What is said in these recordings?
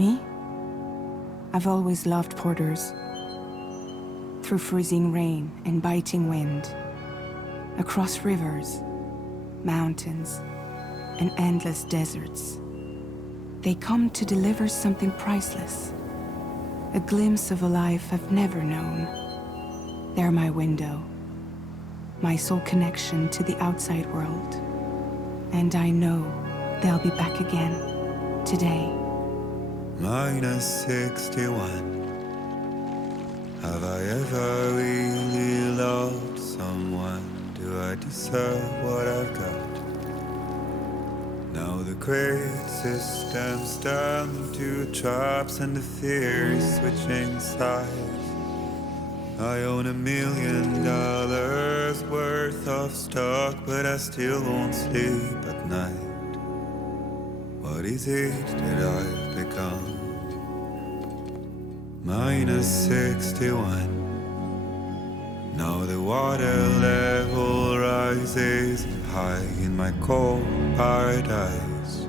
Me? I've always loved porters. Through freezing rain and biting wind, across rivers, mountains, and endless deserts, they come to deliver something priceless, a glimpse of a life I've never known. They're my window, my sole connection to the outside world. And I know they'll be back again, today. Minus 61. Have I ever really loved someone? Do I deserve what I've got? Now the great system's turned into traps and the fear is switching sides. I own $1 million worth of stock, but I still won't sleep at night. What is it that I've become? Minus 61. Now the water level rises high in my cold paradise,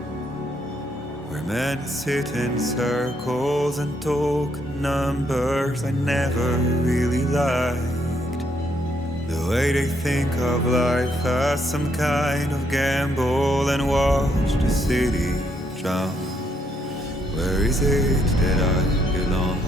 where men sit in circles and talk numbers I never really liked. The way they think of life as some kind of gamble and watch the city drown. Where is it that I belong?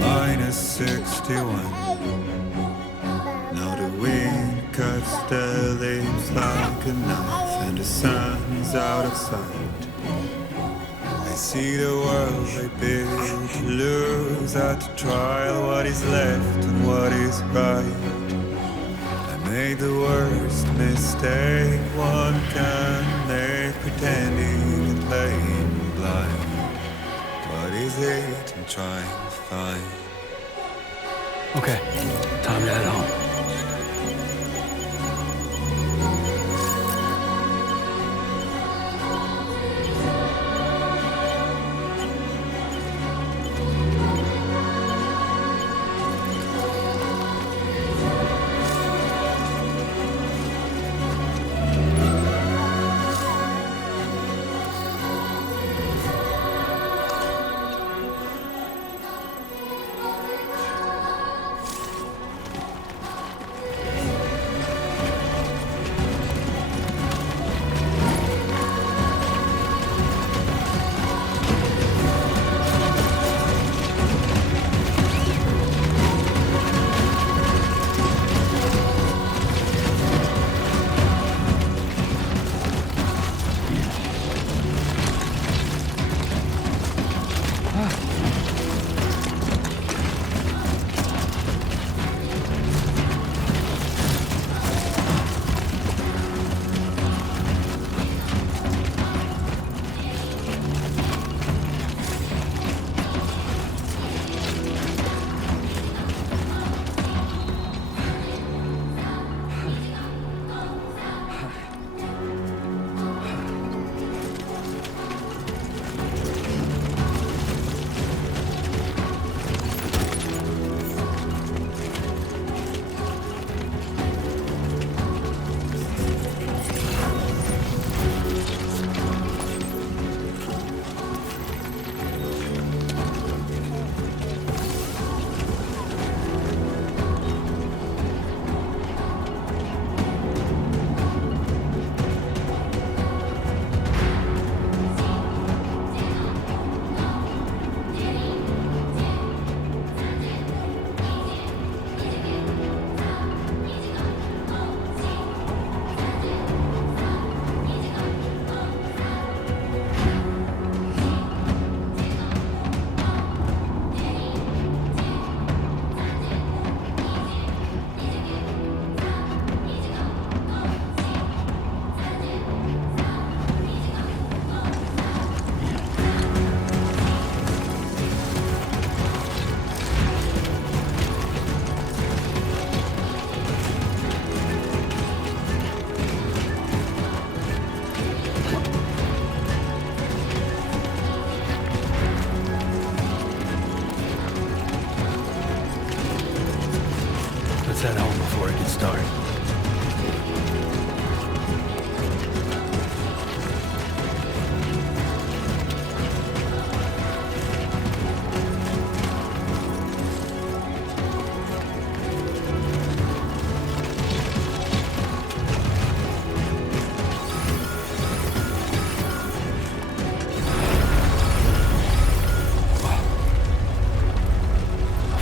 Minus 61. Now the wind cuts the leaves like a knife and the sun's out of sight. I see the world I built to lose at the trial, what is left and what is right. I made the worst mistake one can make, pretending and playing blind. What is it I'm trying to find? Okay, time to head home. Let's head home before it gets dark.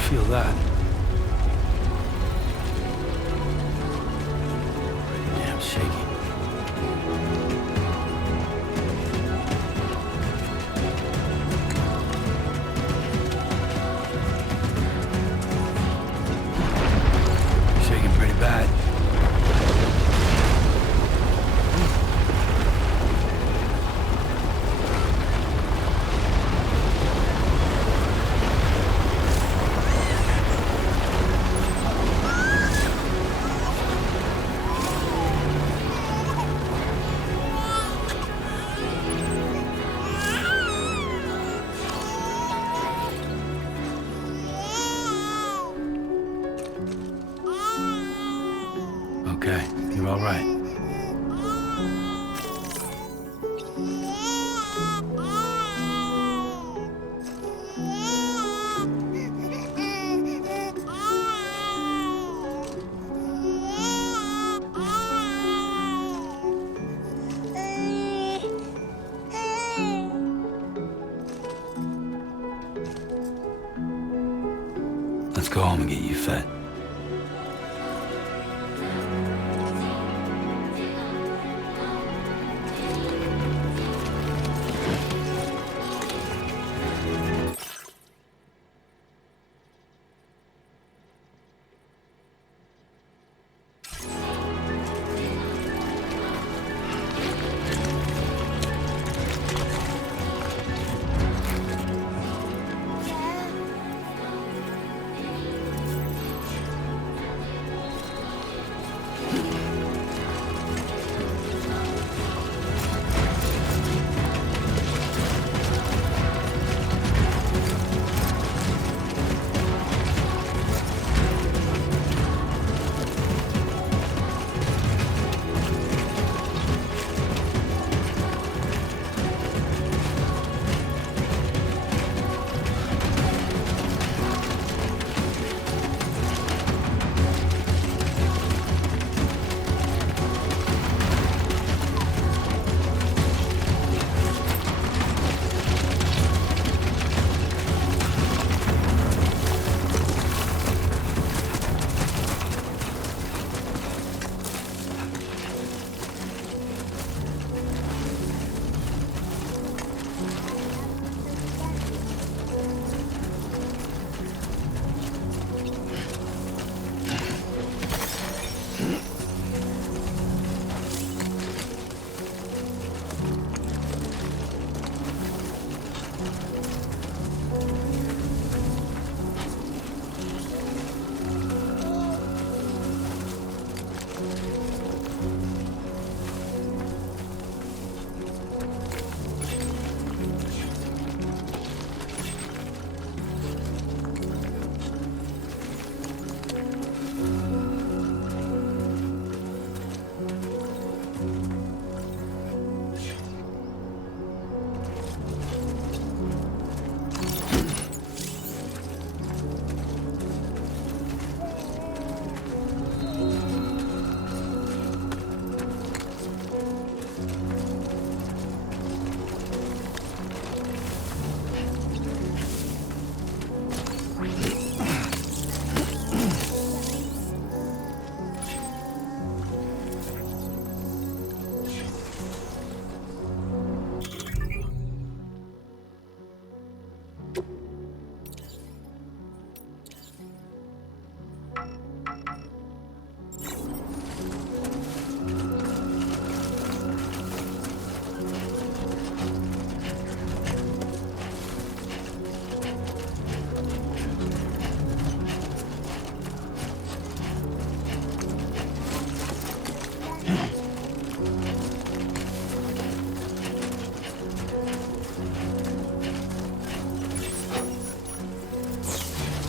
Feel that. Damn shaky. Shaking pretty bad. Okay, you're all right. Let's go home and get you fed.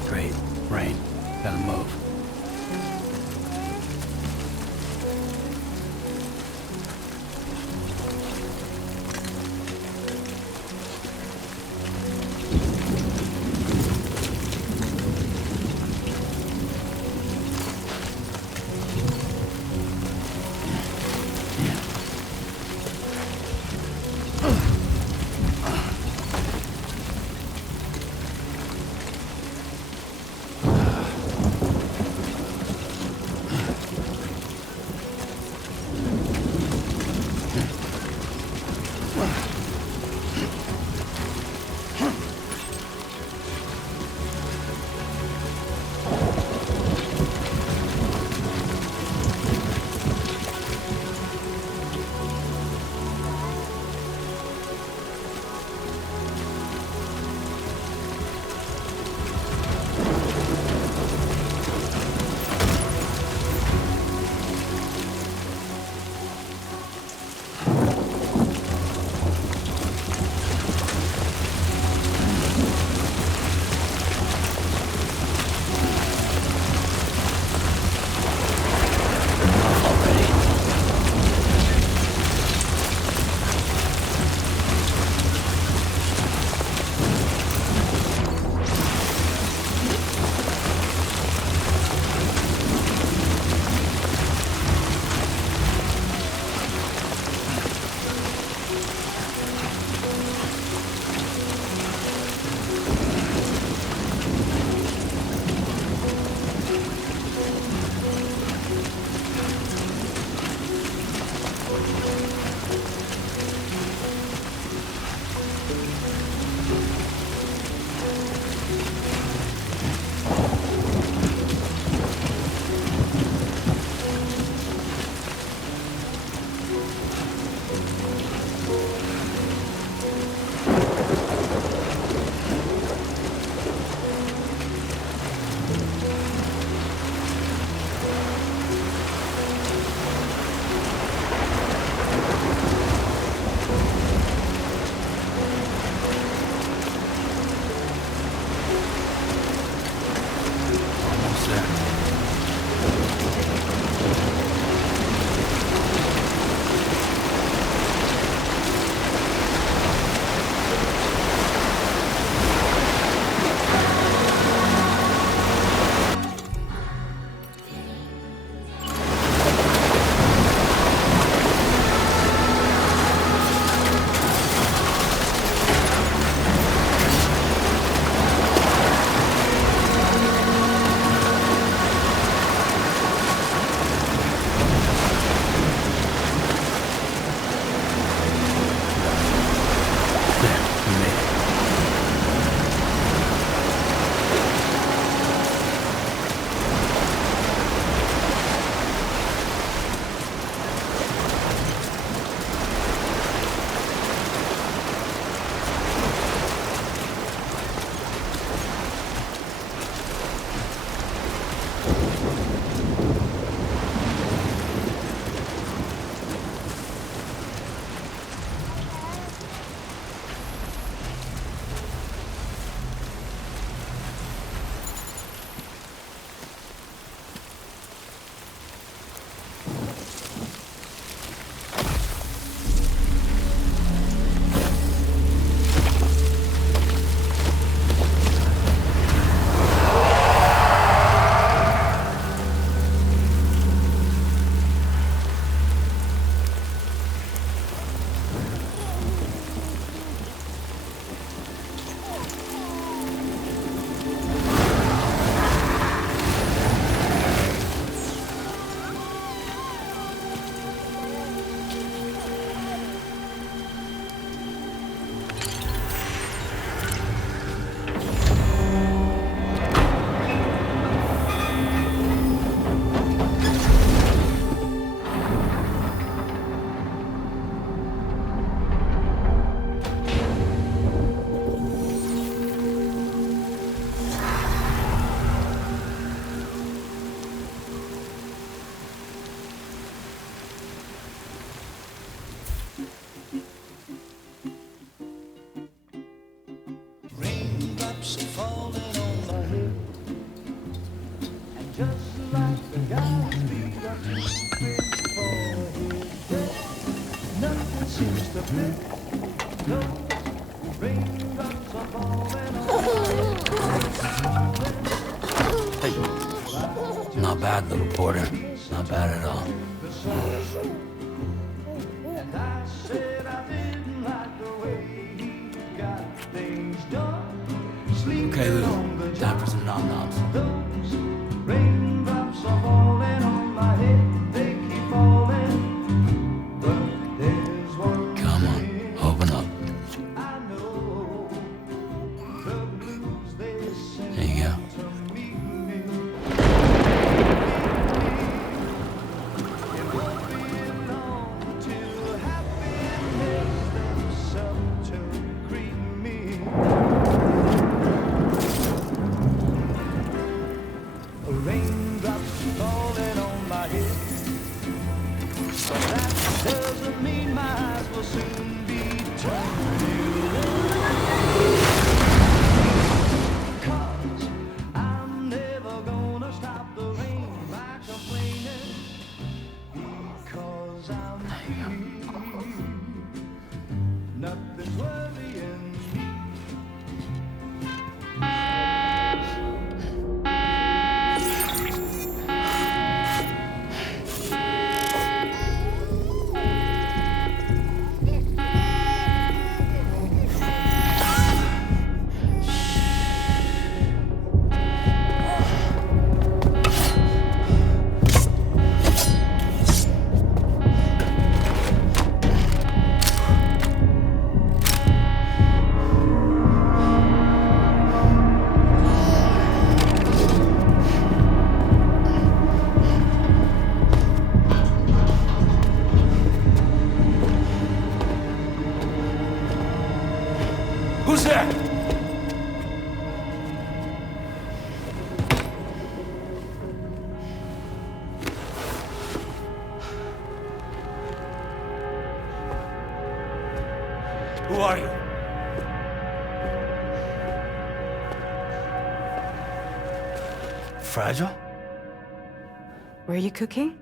Great. Rain. Gotta move. Hey. Not bad, little Porter. Not bad at all. Okay, Lou. Time for some nom-noms. Raindrops are falling on my head, they keep falling. But there's one Come on, open up. I know, the blues they sing There you go. to meet me. It won't be long till happiness themselves to greet me. Raindrops falling on my head, but that doesn't mean my eyes will soon be turned to red. 'Cause I'm never gonna stop the rain by complaining, because I'm free. Nothing's worrying me. Who's there? Who are you? Fragile? Were you cooking?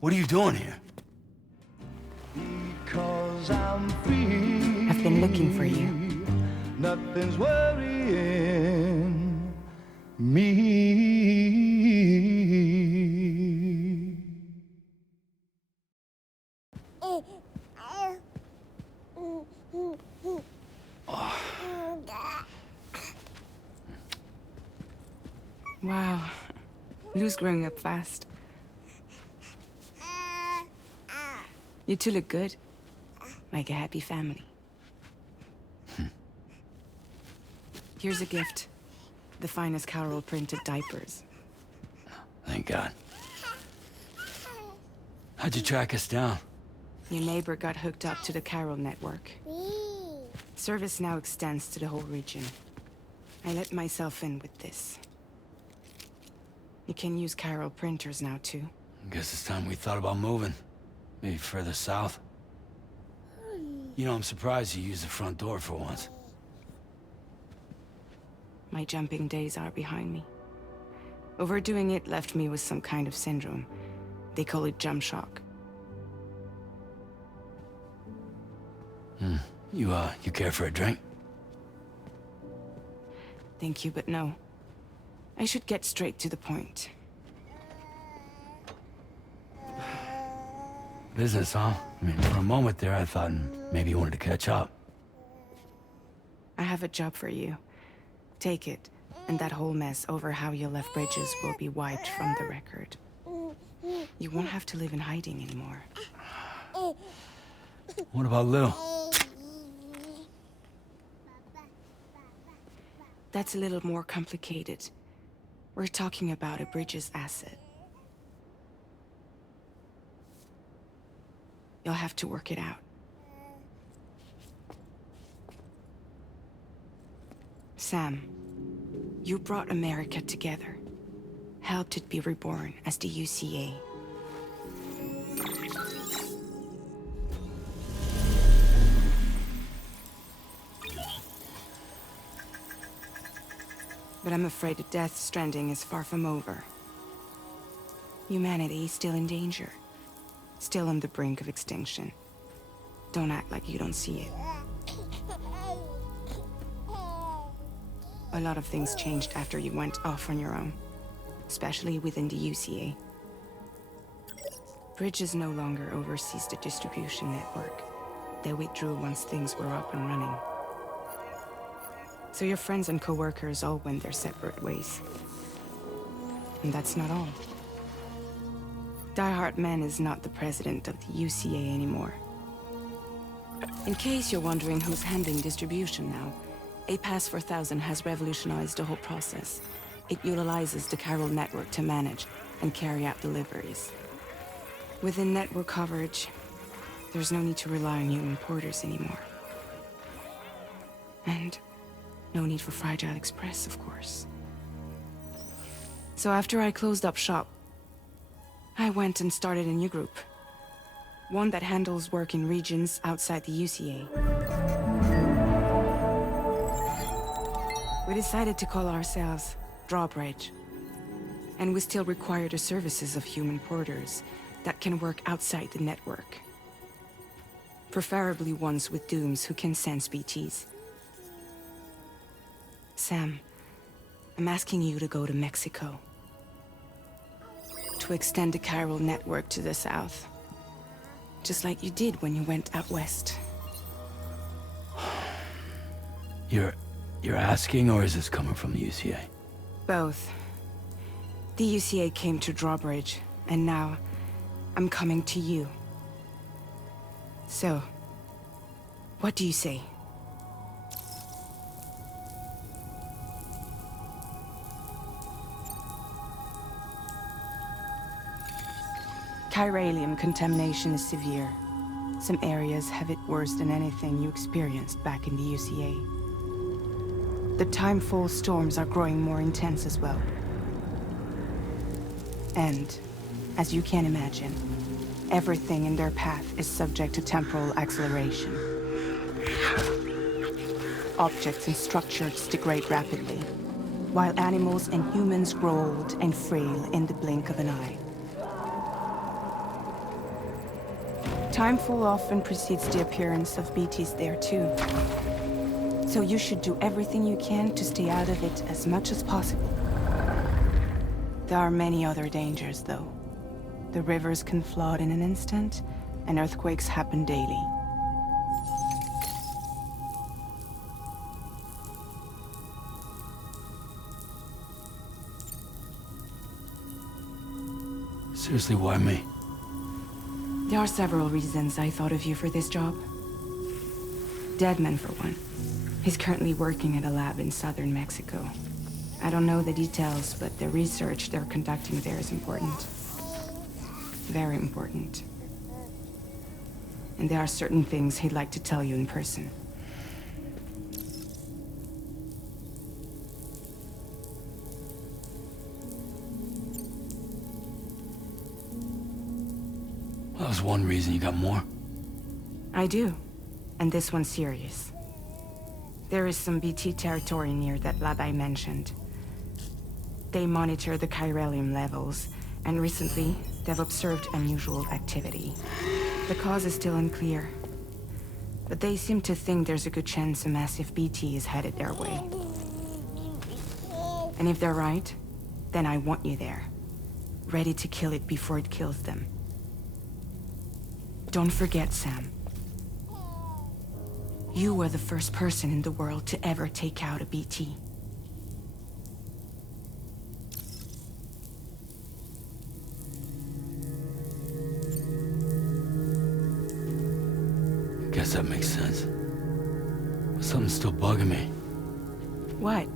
What are you doing here? Because I'm free. I've been looking for you. Nothing's worrying me. Wow. Lou's growing up fast. You two look good. Like a happy family. Here's a gift. The finest Carol printed diapers. Thank God. How'd you track us down? Your neighbor got hooked up to the Carol network. Service now extends to the whole region. I let myself in with this. You can use Carol printers now, too. Guess it's time we thought about moving. Maybe further south. You know, I'm surprised you used the front door for once. My jumping days are behind me. Overdoing it left me with some kind of syndrome. They call it jump shock. You care for a drink? Thank you, but no. I should get straight to the point. Business, huh? I mean, for a moment there, I thought maybe you wanted to catch up. I have a job for you. Take it, and that whole mess over how you left Bridges will be wiped from the record. You won't have to live in hiding anymore. What about Lou? That's a little more complicated. We're talking about a Bridges asset. You'll have to work it out. Sam, you brought America together. Helped it be reborn as the UCA. But I'm afraid that Death Stranding is far from over. Humanity is still in danger. still on the brink of extinction. Don't act like you don't see it. A lot of things changed after you went off on your own, especially within the UCA. Bridges no longer oversees the distribution network. They withdrew once things were up and running. So your friends and co-workers all went their separate ways. And that's not all. Die Hard Man is not the president of the UCA anymore. In case you're wondering who's handling distribution now, A Pass 4000 has revolutionized the whole process. It utilizes the chiral network to manage and carry out deliveries. Within network coverage, there's no need to rely on human porters anymore. And no need for Fragile Express, of course. So after I closed up shop, I went and started a new group. One that handles work in regions outside the UCA. We decided to call ourselves Drawbridge. And we still require the services of human porters that can work outside the network. Preferably ones with dooms who can sense BTs. Sam, I'm asking you to go to Mexico. To extend the chiral network to the south. Just like you did when you went out west. You're asking, or is this coming from the UCA? Both. The UCA came to Drawbridge, and now I'm coming to you. So, what do you say? Chiralium contamination is severe. Some areas have it worse than anything you experienced back in the UCA. The timefall storms are growing more intense as well. And, as you can imagine, everything in their path is subject to temporal acceleration. Objects and structures degrade rapidly, while animals and humans grow old and frail in the blink of an eye. Timefall often precedes the appearance of BTs there too. So you should do everything you can to stay out of it as much as possible. There are many other dangers, though. The rivers can flood in an instant, and earthquakes happen daily. Seriously, why me? There are several reasons I thought of you for this job. Deadman, for one. He's currently working at a lab in southern Mexico. I don't know the details, but the research they're conducting there is important. Very important. And there are certain things he'd like to tell you in person. Well, that was one reason. You got more? I do. And this one's serious. There is some BT territory near that lab I mentioned. They monitor the chiralium levels, and recently, they've observed unusual activity. The cause is still unclear, but they seem to think there's a good chance a massive BT is headed their way. And if they're right, then I want you there, ready to kill it before it kills them. Don't forget, Sam. You were the first person in the world to ever take out a BT. Guess that makes sense. But something's still bugging me. What?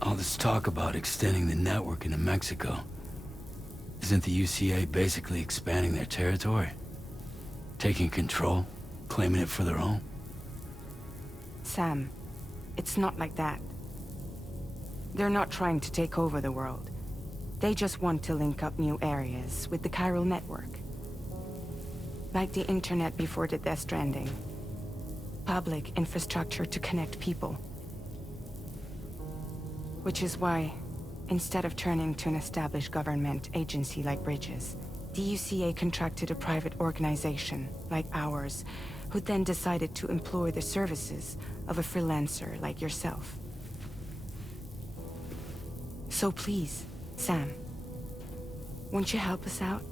All this talk about extending the network into Mexico. Isn't the UCA basically expanding their territory? Taking control? Claiming it for their own? Sam, it's not like that. They're not trying to take over the world. They just want to link up new areas with the chiral network. Like the internet before the Death Stranding. Public infrastructure to connect people. Which is why, instead of turning to an established government agency like Bridges, The UCA contracted a private organization, like ours, who then decided to employ the services of a freelancer like yourself. So please, Sam, won't you help us out?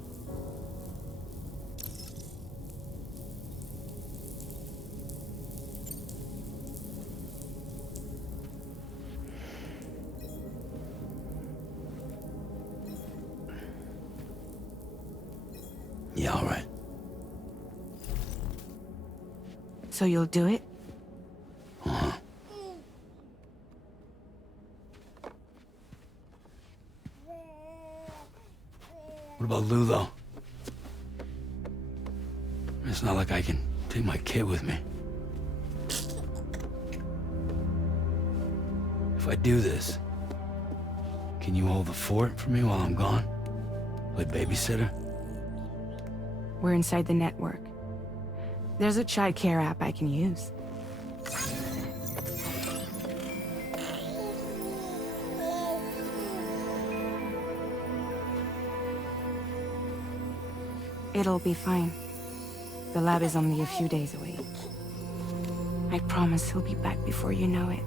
Yeah, all right. So you'll do it? Uh-huh. What about Lou, though? It's not like I can take my kid with me. If I do this, can you hold the fort for me while I'm gone? Play babysitter? We're inside the network. There's a child care app I can use. It'll be fine. The lab is only a few days away. I promise he'll be back before you know it.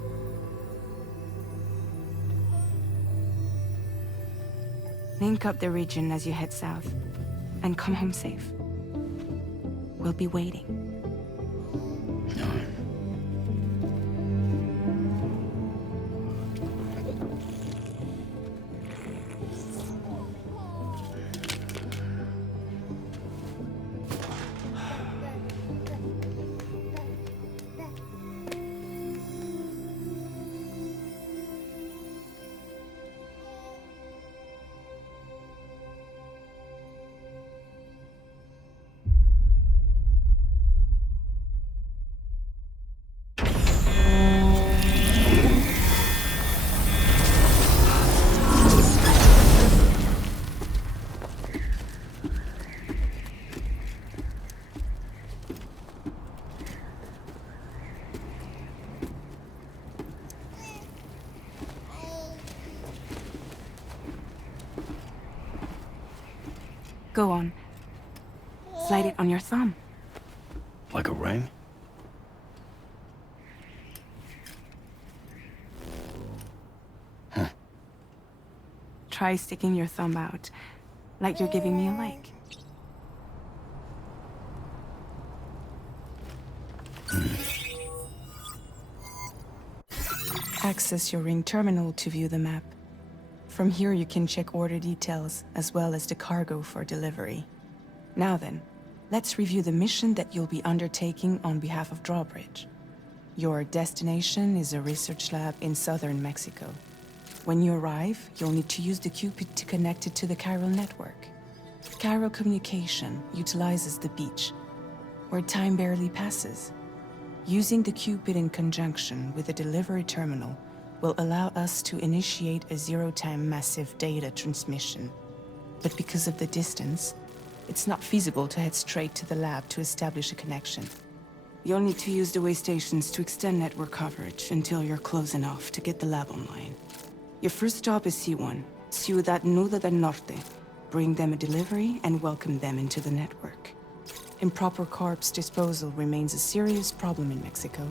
Link up the region as you head south, and come home safe. We'll be waiting. All right. Go on. Slide it on your thumb. Like a ring? Huh. Try sticking your thumb out, like you're giving me a like. Access your ring terminal to view the map. From here you can check order details, as well as the cargo for delivery. Now then, let's review the mission that you'll be undertaking on behalf of Drawbridge. Your destination is a research lab in southern Mexico. When you arrive, you'll need to use the Cupid to connect it to the chiral network. Chiral communication utilizes the beach, where time barely passes. Using the Cupid in conjunction with the delivery terminal will allow us to initiate a zero-time massive data transmission. But because of the distance, it's not feasible to head straight to the lab to establish a connection. You'll need to use the way stations to extend network coverage until you're close enough to get the lab online. Your first stop is C1, Ciudad Nuda del Norte. Bring them a delivery and welcome them into the network. Improper corpse disposal remains a serious problem in Mexico.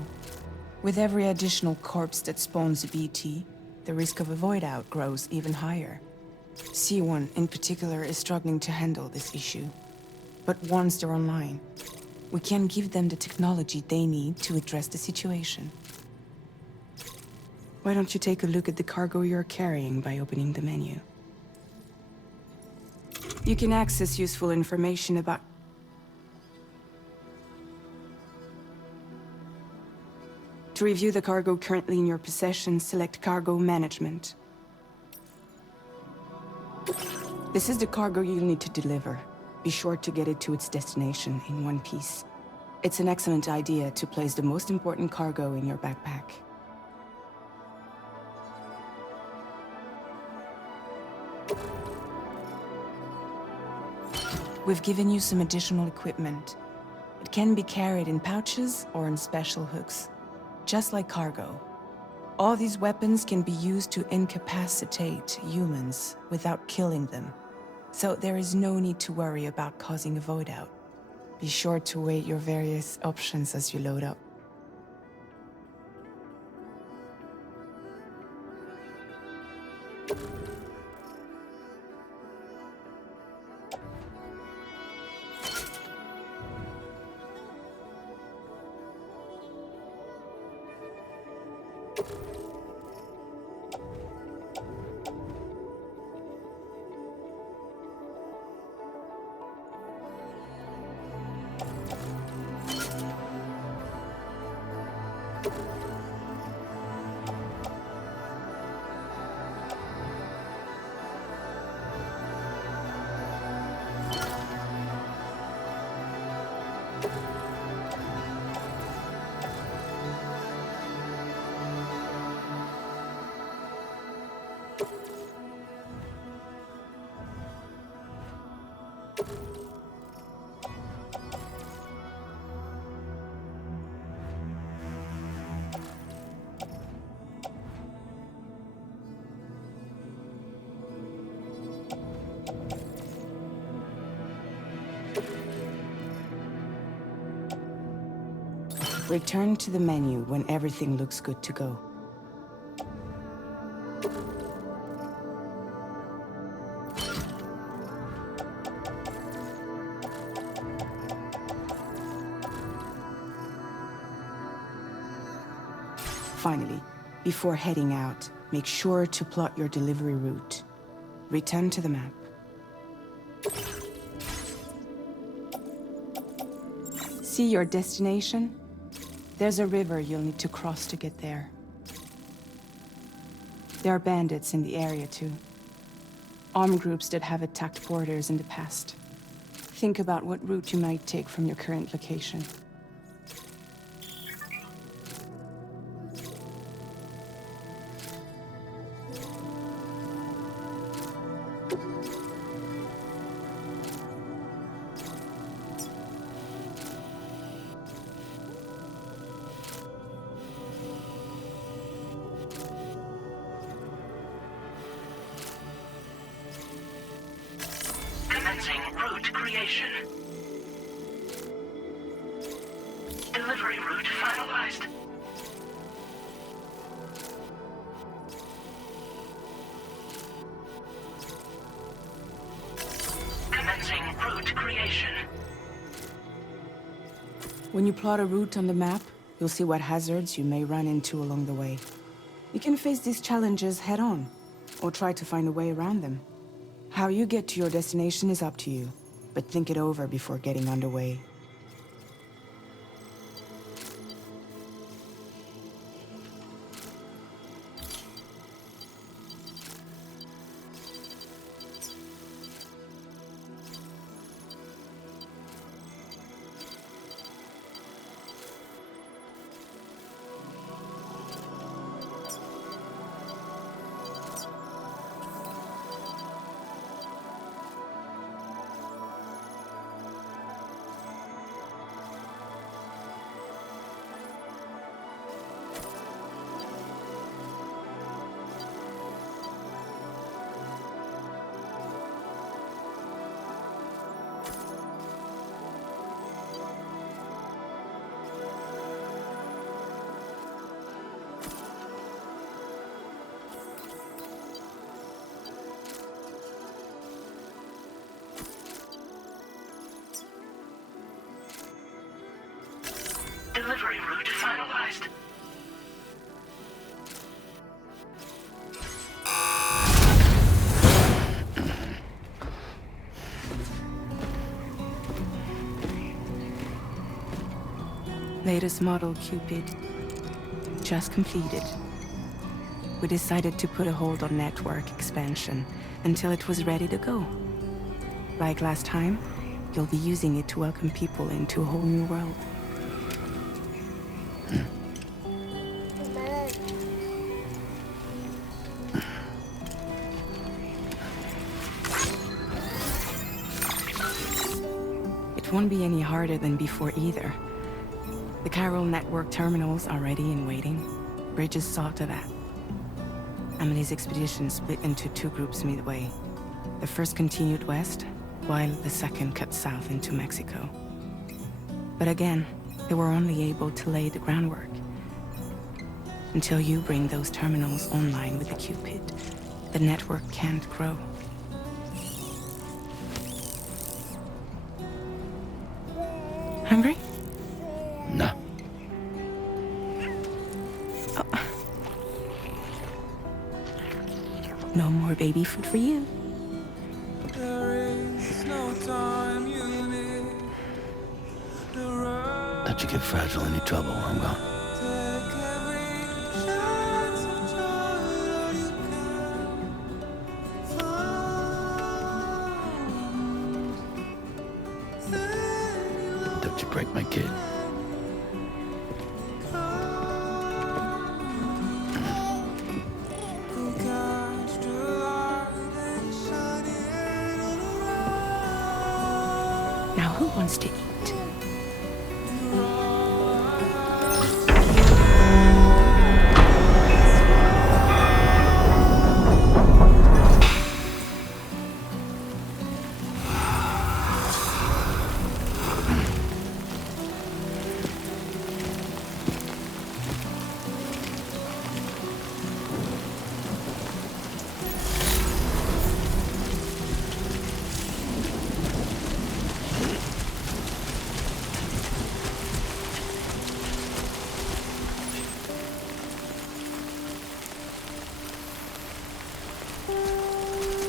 With every additional corpse that spawns a BT, the risk of a void out grows even higher. C1 in particular is struggling to handle this issue. But once they're online, we can give them the technology they need to address the situation. Why don't you take a look at the cargo you're carrying by opening the menu? You can access useful information about... To review the cargo currently in your possession, select Cargo Management. This is the cargo you'll need to deliver. Be sure to get it to its destination in one piece. It's an excellent idea to place the most important cargo in your backpack. We've given you some additional equipment. It can be carried in pouches or in special hooks, just like cargo. All these weapons can be used to incapacitate humans without killing them. so there is no need to worry about causing a void out. Be sure to weigh your various options as you load up. Return to the menu when everything looks good to go. Finally, before heading out, make sure to plot your delivery route. Return to the map. See your destination? There's a river you'll need to cross to get there. There are bandits in the area too. Armed groups that have attacked porters in the past. Think about what route you might take from your current location. Commencing route creation. Delivery route finalized. Commencing route creation. When you plot a route on the map, you'll see what hazards you may run into along the way. You can face these challenges head-on, or try to find a way around them. How you get to your destination is up to you, but think it over before getting underway. Delivery route finalized. Latest model Cupid. Just completed. We decided to put a hold on network expansion until it was ready to go. Like last time, you'll be using it to welcome people into a whole new world. It won't be any harder than before either. The Carol network terminals are ready and waiting. Bridges saw to that. Emily's expedition split into two groups midway. The The first continued west, while the second cut south into Mexico. But again, they were only able to lay the groundwork. Until you bring those terminals online with the Cupid, the network can't grow. Hungry? No. No more baby food for you. Don't you get fragile any trouble while I'm gone. Don't you break my kid. Now who wants to eat?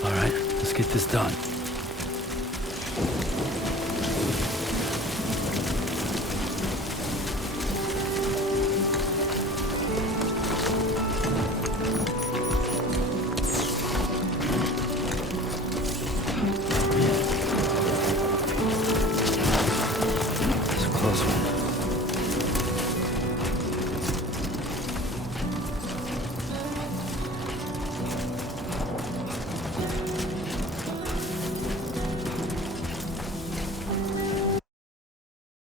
All right, let's get this done.